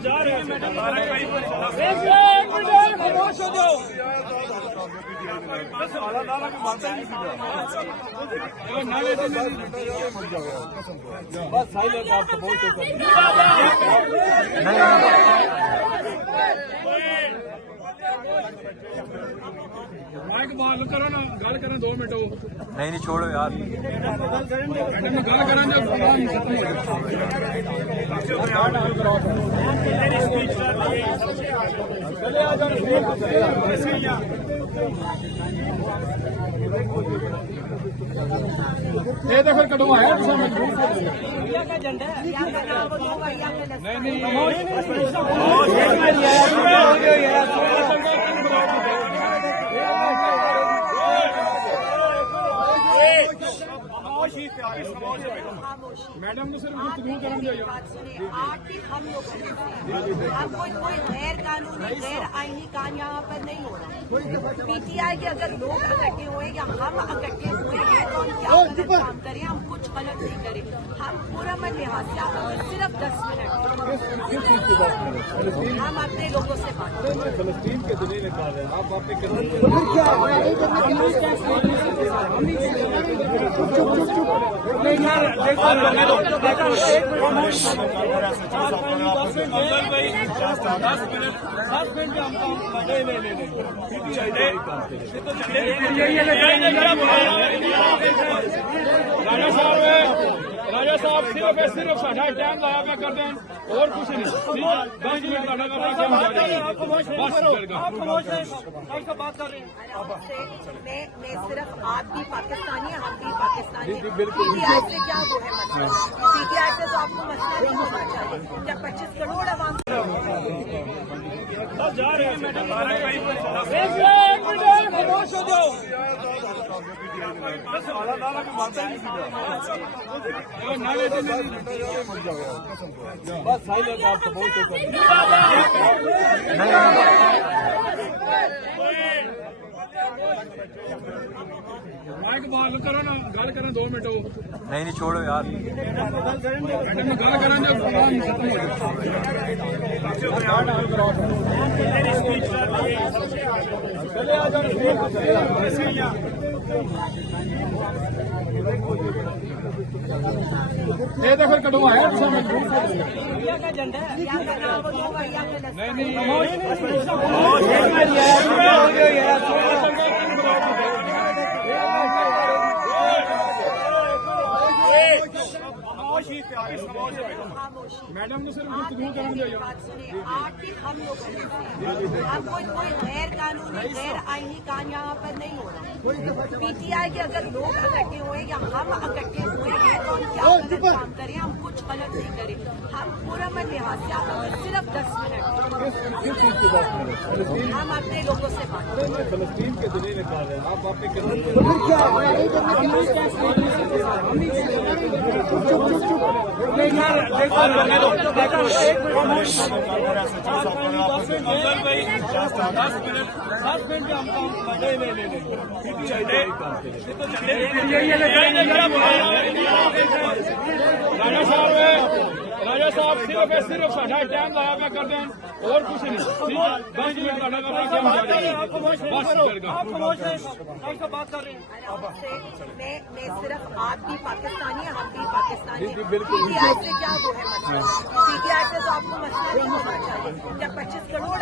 जा रहे हैं खामोश हो जाओ। बस आला दाला की मानता ही बस साइलेंट आप तो बोलते माइक बाल करो ना, गल करें 2 मिनट। नहीं छोड़ो यार, मैडम में गल करें जो खत्म ये तो फिर कटवाया मैडम ने सिर्फ गुफ्तगू करने चाहिए। हम लोग कोई गैर कानूनी गैर आईनी काम यहाँ पर नहीं हो रहा। पीटीआई के अगर लोग इकट्ठे हुए या हम इकट्ठे हुए हैं तो हम क्या गलत काम करें? हम कुछ गलत नहीं करें। हम पूरा मन लिहाज से सिर्फ 10 मिनट हम अपने लोगों से बात करें। फलस्तीन के दिल्ली में कहा है आप वापस राजा साहब सिर्फ साढ़ा टाइम लाया मैं कर दें और कुछ नहीं। 10 मिनट बात कर रहे हैं। मैं सिर्फ आप भी पाकिस्तानी हैं, हम भी पाकिस्तानी। पीटीआई से क्या वो है मसला? पीटीआई से तो आपको मसला नहीं होना चाहिए जब 25 करोड़ आवाम जा रहे हैं खामोश हो जाओ। बस आला दाला की मानता ही बस साइलेंट आप तो बोलते माइक बाल करो ना, गल करें 2 मिनट। नहीं छोड़ो यार, मैडम में गल करें जो ये तो फिर कटवाया मैडम ने सिर्फ गुफ्तगू करने चाहिए। हम लोग हम कोई गैर कानूनी गैर आईनी काम यहाँ पर नहीं हो रहा। पीटीआई के अगर लोग इकट्ठे हुए या हम इकट्ठे हुए हैं तो हम क्या गलत काम करें? हम कुछ गलत नहीं करें। हम पूरा मन लिहाज से सिर्फ 10 मिनट हम अपने लोगों से बात करें। फलस्तीन के दिल्ली में कहा है आप वापस राजा साहब सिर्फ साढ़ा टाइम लाया मैं कर दें और कुछ नहीं। 10 मिनट बात कर रहे हैं। मैं सिर्फ आप भी पाकिस्तानी हैं, हम भी पाकिस्तानी। पीटीआई से क्या वो है मसला? पीटीआई से तो आपको मसला नहीं होना चाहिए जब 25 करोड़